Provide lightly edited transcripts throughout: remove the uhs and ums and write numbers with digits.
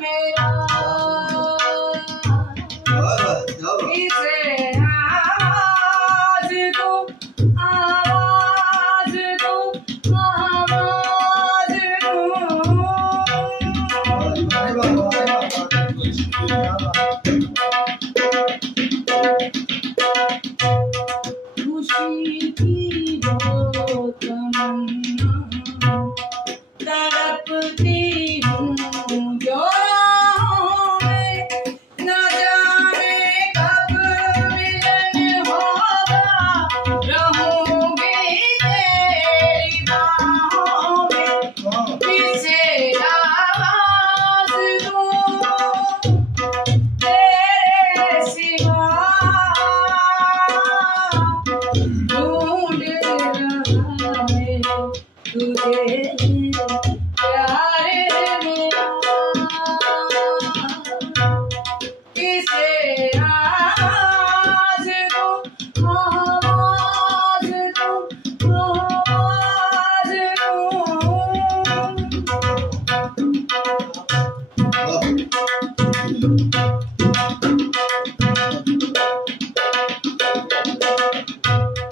मेरा किसे आवाज दूं आवाज दूं आवाज दूं खुशी की वो तमन्ना तड़पती हूँ जो में न जाने कब मिलन होगा रहूंगी तेरी बाहों में किसे आवाज दूँ तेरे सिवा ढूंढ रहा है तुझे प्यार मेरा किसे आवाज दूं आवाज दूं आवाज दूं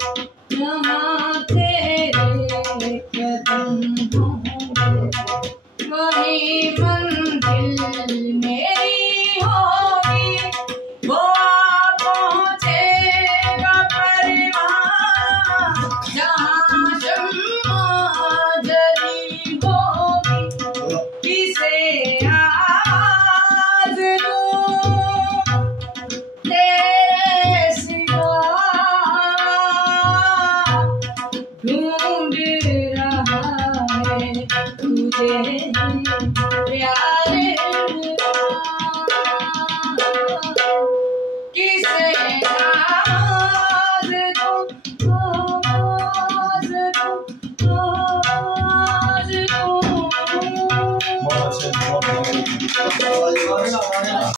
जहाँ तेरे कदम होंगे वही मंजिल मेरी होगी वो पहुँचेगा परवान जहाँ शम्मा जली होगी किसे आवाज दूं तेरे सिवा ढूंढ रहा है तुझे प्यार मेरा किसे आवाज दूं आवाज दूं आवाज दूं